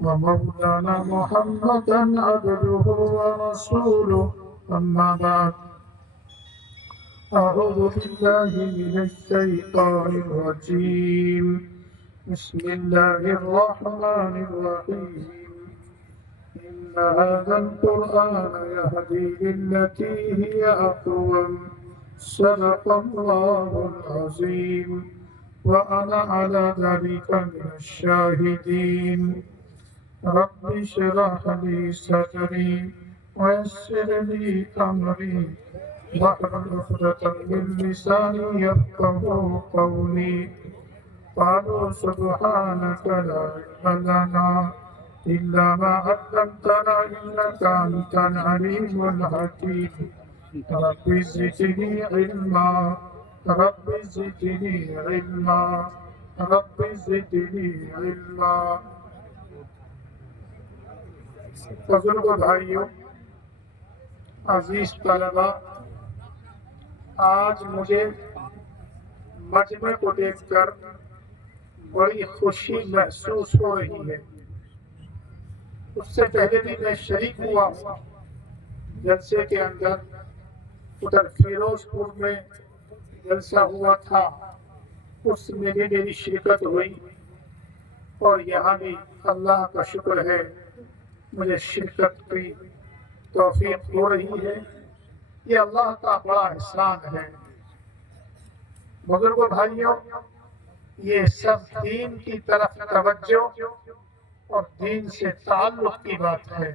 ومولانا محمدا عبده ورسوله أما بعد أعوذ بالله من الشيطان الرجيم بسم الله الرحمن الرحيم إن هذا القرآن يهدي للتي هي أقوم صدق الله العظيم وأنا على ذلك من الشاهدين رب اشرح لي صدري ويسر لي أمري واحلل عقدة من لساني يفقهوا قولي قالوا سبحانك لا علم لنا إلا ما علمتنا إنك أنت العليم الحكيم رب زدني علما رب زدني علما رب زدنی علما۔ بزرگ بھائیوں، عزیز طلباء، آج مجھے مجمع کو دیکھ کر بڑی خوشی محسوس ہو رہی ہے۔ اس سے پہلے بھی میں شریک ہوا جلسے کے اندر، ادھر فیروز پور میں جلسہ ہوا تھا، اس میں بھی میری شرکت ہوئی، اور یہاں بھی اللہ کا شکر ہے مجھے شرکت کی توفیق ہو رہی ہے۔ یہ اللہ کا بڑا احسان ہے۔ بزرگوں بھائیوں، یہ سب دین کی طرف توجہ اور دین سے تعلق کی بات ہے۔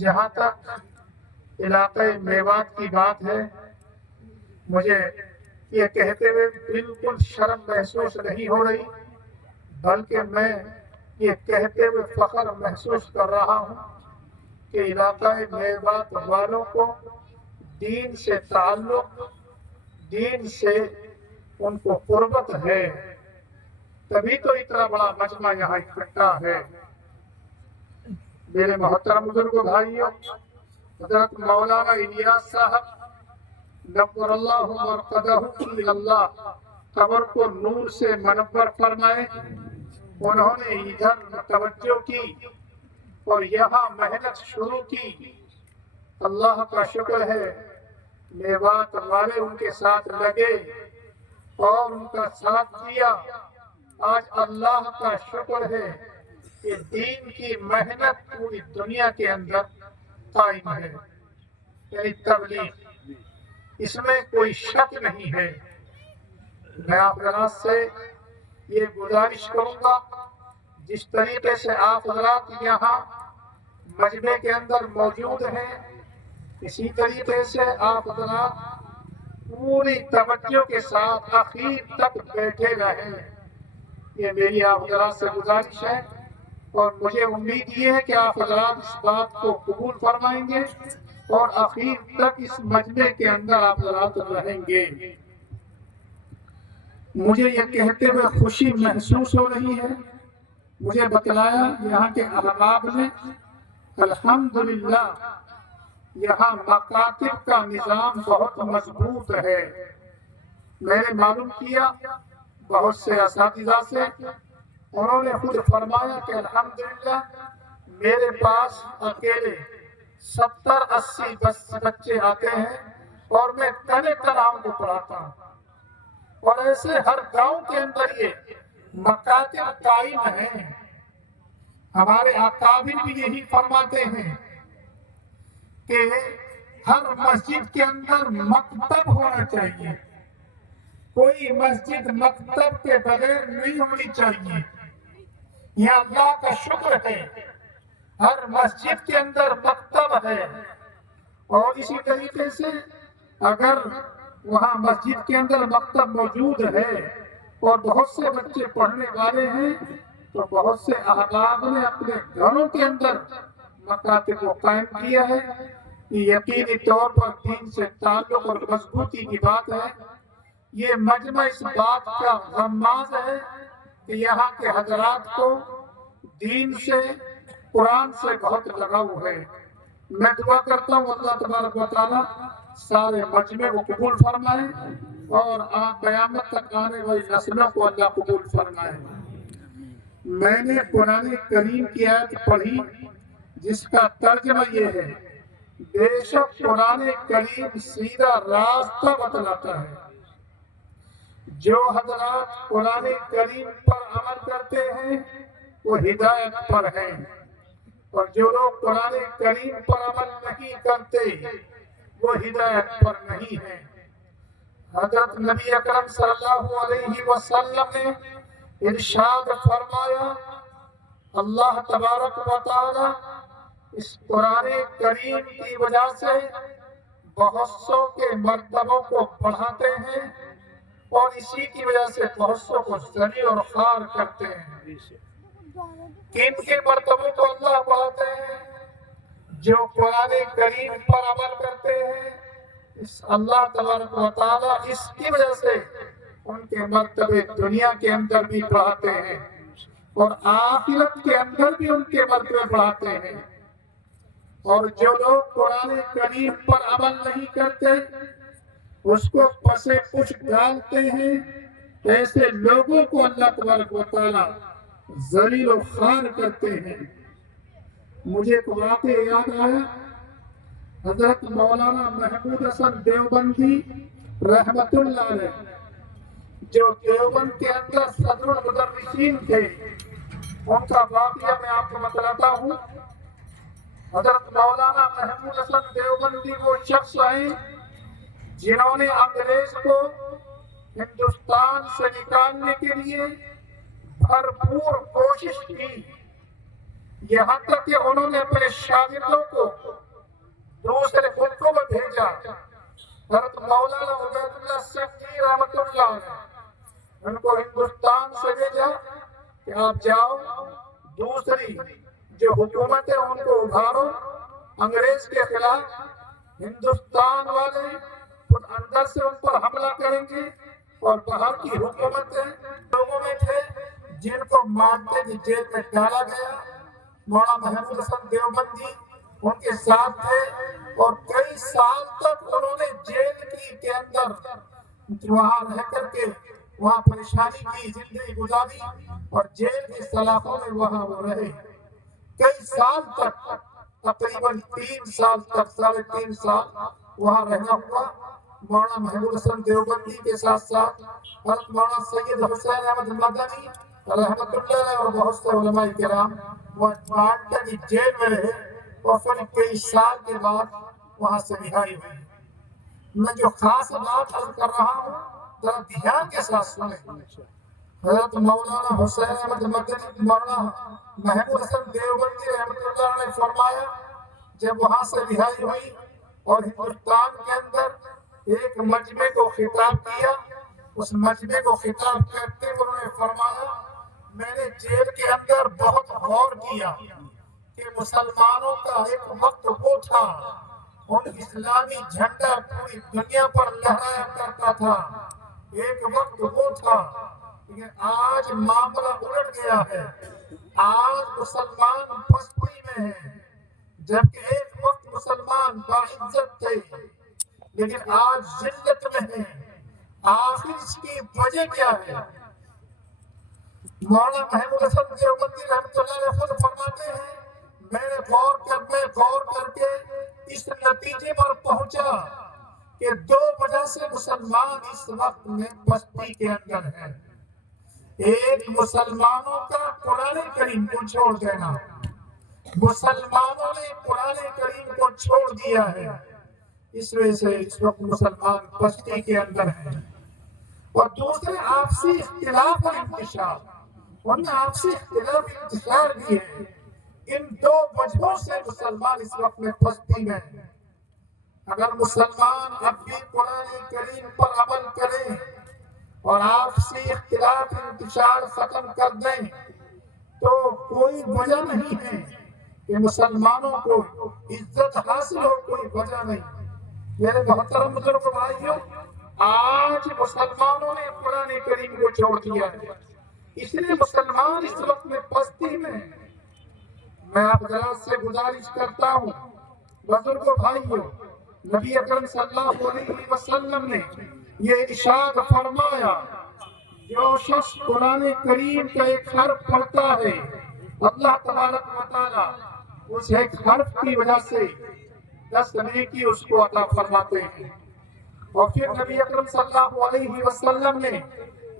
جہاں تک علاقہ میوات کی بات ہے، مجھے یہ کہتے ہوئے بالکل شرم محسوس نہیں ہو رہی، بلکہ میں یہ کہتے ہوئے فخر محسوس کر رہا ہوں کہ علاقہ میوات والوں کو دین سے تعلق، دین سے ان کو قربت ہے، تبھی تو اتنا بڑا مجمع یہاں اکٹھا ہے۔ میرے محترم بزرگوں بھائیوں، حضرت مولانا الیاس صاحب نور اللہ مرقدہ اللہ قبر کو نور سے منور فرمائے، انہوں نے ادھر توجہ کی اور یہاں محنت شروع کی۔ اللہ کا شکر ہے میوات والے ان کے ساتھ لگے اور ان کا ساتھ دیا۔ آج اللہ کا شکر ہے کہ دین کی محنت پوری دنیا کے اندر قائم ہے، یعنی تبلیغ، اس میں کوئی شک نہیں ہے۔ میں آپ حضرات سے یہ گزارش کروں گا، جس طریقے سے آپ حضرات یہاں مجمع کے اندر موجود ہیں، اسی طریقے سے آپ حضرات پوری توجہ کے ساتھ آخر تک بیٹھے رہیں۔ یہ میری آپ حضرات سے گزارش ہے، اور مجھے امید یہ ہے کہ آپ حضرات اس بات کو قبول فرمائیں گے اور آخر تک اس مجمع کے اندر آپ حضرات رہیں گے۔ مجھے یہ کہتے ہوئے خوشی محسوس ہو رہی ہے، مجھے بتلایا یہاں کے احباب نے الحمدللہ یہاں مکاتب کا نظام بہت مضبوط ہے۔ میں نے معلوم کیا بہت سے اساتذہ سے، انہوں نے خود فرمایا کہ الحمدللہ میرے پاس اکیلے 70-80 بچے آتے ہیں اور میں تنے تنہاؤں کو پڑھاتا ہوں، اور ایسے ہر گاؤں کے اندر یہ مکاتب قائم ہیں۔ ہمارے اکابر بھی یہی فرماتے ہیں کہ ہر مسجد کے اندر مکتب ہونا چاہیے، کوئی مسجد مکتب کے بغیر نہیں ہونی چاہیے۔ یہ اللہ کا شکر ہے، ہر مسجد کے اندر مکتب ہے، اور اسی طریقے سے اگر وہاں مسجد کے اندر مکتب موجود ہے اور بہت سے بچے پڑھنے والے ہیں، تو بہت سے احباب نے اپنے گھروں کے اندر مکاتب کو قائم کیا ہے۔ یہ یقینی طور پر دین سے تعلق اور مضبوطی کی بات ہے۔ یہ مجمع اس بات کا غماز ہے کہ یہاں کے حضرات کو دین سے، قرآن سے بہت لگاؤ ہے۔ میں دعا کرتا ہوں اللہ تبارک و تعالیٰ سارے مجمع کو قبول فرمائے، اور قیامت تک آنے والی نسلوں کو اللہ قبول فرمائے۔ میں نے قرآن کریم کی آیت پڑھی جس کا ترجمہ یہ ہے، بے شک قرآن کریم سیدھا راستہ بتلاتا ہے۔ جو حضرات قرآن کریم پر عمل کرتے ہیں وہ ہدایت پر ہیں، اور جو لوگ قرآن کریم پر عمل نہیں کرتے وہ ہدایت پر نہیں ہیں۔ حضرت نبی اکرم صلی اللہ علیہ وسلم نے ارشاد فرمایا، اللہ تبارک و تعالی اس قرآن کریم کی وجہ سے بہت سو کے مرتبوں کو بڑھاتے ہیں اور اسی کی وجہ سے بہت سو کو ذلیل اور خوار کرتے ہیں۔ کن کن مرتبوں کو اللہ بڑھاتے ہیں؟ جو قرآن کریم پر عمل کرتے ہیں، اللہ تبارک و تعالی اس کی وجہ سے ان کے مرتبے دنیا کے اندر بھی بڑھاتے ہیں اور آخرت کے اندر بھی ان کے مرتبے بڑھاتے ہیں۔ اور جو لوگ قرآن کریم پر عمل نہیں کرتے اس کو پسے کچھ ڈالتے ہیں، ایسے لوگوں کو اللہ تبارک و تعالی ذلیل و خوار کرتے ہیں۔ مجھے ایک واقعہ یاد آیا، حضرت مولانا محمود حسن دیوبندی رحمت اللہ علیہ، جو دیوبند کے اندر صدر المدرسین تھے، ان کا واقعہ میں آپ کو بتلاتا ہوں۔ حضرت مولانا محمود حسن دیوبندی وہ شخص ہیں جنہوں نے انگریز کو ہندوستان سے نکالنے کے لیے بھرپور کوشش کی، یہاں تک کہ انہوں نے اپنے شاگردوں کو دوسرے ملکوں میں بھیجا۔ حضرت مولانا عبید اللہ سکھتی رحمت اللہ نے ان کو ہندوستان سے بھیجا کہ آپ جاؤ، دوسری جو حکومت ہے ان کو ابھارو، انگریز کے خلاف ہندوستان والے خود اندر سے ان پر حملہ کریں گے، اور باہر کی حکومتیں لوگوں میں تھے جن کو مانتے کی جیل میں ڈالا گیا۔ مولانا محمود حسن دیوبندی ان کے ساتھ تھے اور کئی سال تک انہوں نے جیل کے اندر وہاں رہ کر کے وہاں پریشانی کی زندگی گزاری اور جیل کی سلاخوں میں وہاں وہ رہے کئی سال تک، تقریباً 3 سال تک، 3.5 سال وہاں رہنا ہوا۔ مولانا محمود حسن دیوبندی کے ساتھ ساتھ حضرت مولانا سید حسین احمد مدنی رحمت اللہ علیہ اور بہت سے علماء کرام وہ مالٹا کی جیل میں رہے اور پھر کئی سال کے بعد وہاں سے رہائی ہوئی۔ میں جو خاص بات عرض کر رہا ہوں ذرا دھیان کے ساتھ سنیں۔ حضرت مولانا حسین احمد مدنی مولانا محمود حسن دیوبندی رحمت اللہ علیہ نے فرمایا، جب وہاں سے رہائی ہوئی اور ہندوستان کے اندر ایک مجمع کو خطاب کیا، اس مجمع کو خطاب کرتے ہوئے انہوں نے فرمایا، میں نے جیل کے اندر بہت غور کیا کہ مسلمانوں کا ایک وقت وہ تھا ان اسلامی جھنڈا پوری دنیا پر لہرایا کرتا تھا، ایک وقت وہ تھا، لیکن آج معاملہ الٹ گیا ہے، آج مسلمان پستی میں ہیں، جبکہ ایک وقت مسلمان باعزت تھے لیکن آج ذلت میں ہیں۔ آخر اس کی وجہ کیا ہے؟ مولانا محمود حسن دیوبندی رحمۃ اللہ علیہ خود فرماتے ہیں، میں نے غور کر کے اس نتیجے پر پہنچا کہ 2 وجہ سے مسلمان اس وقت میں پستی کے اندر ہیں۔ ایک، مسلمانوں کا قرآن کریم کو چھوڑ دینا، مسلمانوں نے قرآن کریم کو چھوڑ دیا ہے، اس وجہ سے اس وقت مسلمان پستی کے اندر ہیں۔ اور دوسرے، آپسی اختلاف اور انتشار، ان میں آپسی اختلاف انتشار بھی ہے۔ ان 2 وجہوں سے مسلمان اس وقت میں پستی میں ہیں۔ اگر مسلمان اب بھی قرآن کریم پر عمل کریں اور آپسی اختلاف انتشار ختم کر دیں تو کوئی وجہ نہیں ہے کہ مسلمانوں کو عزت حاصل ہو، کوئی وجہ نہیں۔ میرے محترم بزرگ بھائیوں، آج مسلمانوں نے قرآن کریم کو چھوڑ دیا ہے، اس لیے مسلمان اس وقت میں پستی میں ہیں۔ میں آپ حضرات سے گزارش کرتا ہوں، بزرگ بھائیوں، نبی اکرم صلی اللہ علیہ وسلم نے یہ ارشاد فرمایا، جو شخص قرآن کریم کا ایک حرف پڑھتا ہے اللہ تبارک و تعالیٰ اس ایک حرف کی وجہ سے 10 نیکی اس کو عطا فرماتے ہیں۔ اور پھر نبی اکرم صلی اللہ علیہ وسلم نے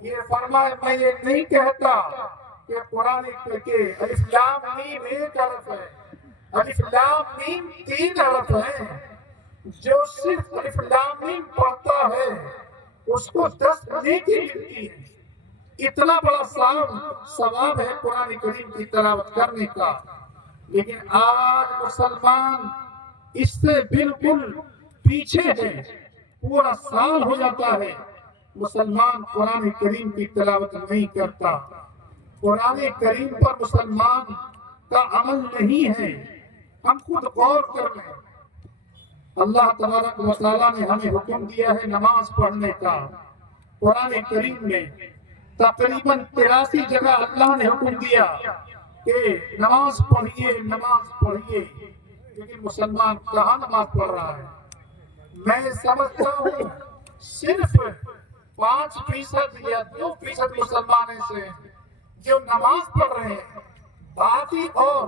یہ فرمایا، میں یہ نہیں کہتا کہ قرآن کے الف لام میم ایک حرف ہے، الف لام میم 3 حرف ہیں۔ جو صرف الف لام میم پڑھتا ہے اس کو 10 نیکی ملتی ہے۔ اتنا بڑا ثواب ہے قرآن کریم کی تلاوت کرنے کا، لیکن آج مسلمان اس سے بالکل پیچھے ہے۔ پورا سال ہو جاتا ہے مسلمان قرآن کریم کی تلاوت نہیں کرتا، قرآن کریم پر مسلمان کا عمل نہیں ہے۔ ہم خود غور کر لیں، اللہ تبارک و تعالیٰ نے ہمیں حکم دیا ہے نماز پڑھنے کا۔ قرآن کریم میں تقریباً 83 جگہ اللہ نے حکم دیا کہ نماز پڑھیے نماز پڑھیے، لیکن مسلمان کہاں نماز پڑھ رہا ہے؟ میں سمجھتا ہوں صرف 5% یا 2% مسلمان ایسے ہیں جو نماز پڑھ رہے ہیں، باقی اور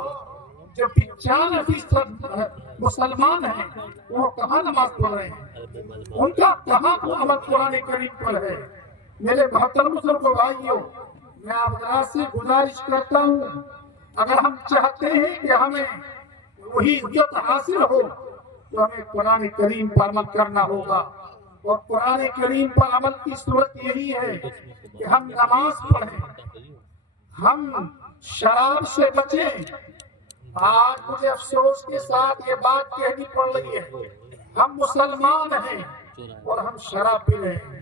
جو 95% مسلمان ہیں وہ کہاں نماز پڑھ رہے ہیں؟ ان کا کہاں عمل قرآن کریم پر ہے؟ میرے محترم بزرگوں بھائیوں، میں آپ حضرات سے گزارش کرتا ہوں، اگر ہم چاہتے ہیں کہ ہمیں وہی عزت حاصل ہو تو ہمیں قرآن کریم پر عمل کرنا ہوگا، اور قرآن کریم پر عمل کی صورت یہی ہے کہ ہم نماز پڑھیں، ہم شراب سے بچیں۔ آج مجھے افسوس کے ساتھ یہ بات کہنی پڑ رہی ہے، ہم مسلمان ہیں اور ہم شراب پی رہے ہیں۔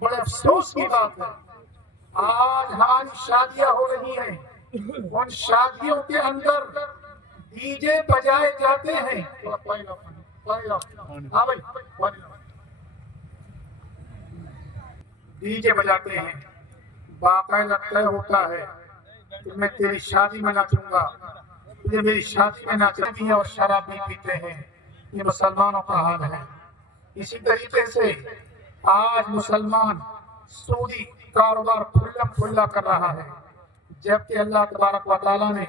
بڑے افسوس کی بات ہے، آج ہماری شادیاں ہو رہی ہیں، ان شادیوں کے اندر ڈی جے بجائے جاتے ہیں، ڈی جے بجاتے ہیں، باقاعدہ طے ہوتا ہے کہ میں تیری شادی میں ناچوں گا، تجھے میری شادی میں ناچنی ہے، اور شراب بھی پیتے ہیں۔ یہ مسلمانوں کا حال ہے۔ اسی طریقے سے آج مسلمان سودی کاروبار کھلا کر رہا ہے، جبکہ اللہ تبارک و تعالیٰ نے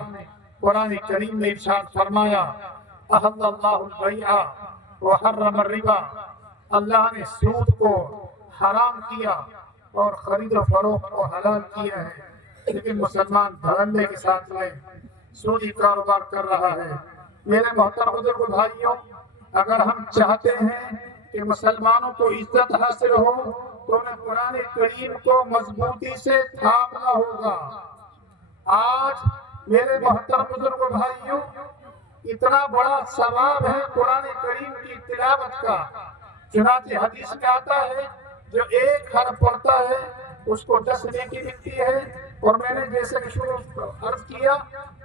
قرآن کریم میں ارشاد فرمایا، احل اللہ البیع وحرم الربا، اللہ نے سود کو حرام کیا اور خرید و فروخت کو حلال کیا ہے، لیکن مسلمان دھڑلے کے ساتھ میں سودی کاروبار کر رہا ہے۔ میرے محترم بزرگوں بھائیوں، اگر ہم چاہتے ہیں کہ مسلمانوں کو عزت حاصل ہو تو انہیں قرآن کریم کو مضبوطی سے تھامنا ہوگا۔ آج میرے محترم بزرگوں بھائیوں، اتنا بڑا ثواب ہے قرآن کریم کی تلاوت کا، چنانچہ حدیث میں آتا ہے جو ایک حرف پڑھتا ہے اس کو 10 نیکی ملتی ہے۔ اور میں نے جیسے کہ شروع عرض کیا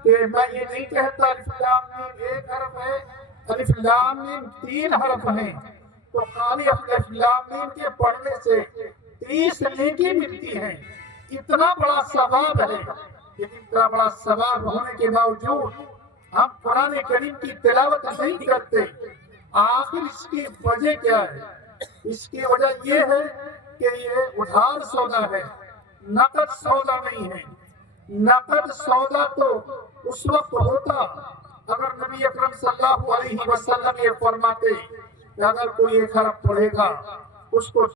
کہ میں یہ نہیں کہتا الف لام میم ایک حرف ہے، الف لام میم 3 حرف ہیں، تو خالی الف لام میم کے پڑھنے سے 30 نیکی ملتی ہیں۔ اتنا بڑا ثواب ہے، لیکن اتنا بڑا ثواب ہونے کے باوجود ہم قرآن کریم کی تلاوت نہیں کرتے۔ آخر اس کی وجہ کیا ہے؟ اس کی وجہ یہ ہے کہ یہ ادھار سودا ہے، نقد سودا نہیں ہے۔ نقد سودا تو اس وقت ہوتا اگر نبی اکرم صلی اللہ علیہ وسلم یہ فرماتے کہ اگر کوئی ایک حرف پڑھے گا اس کو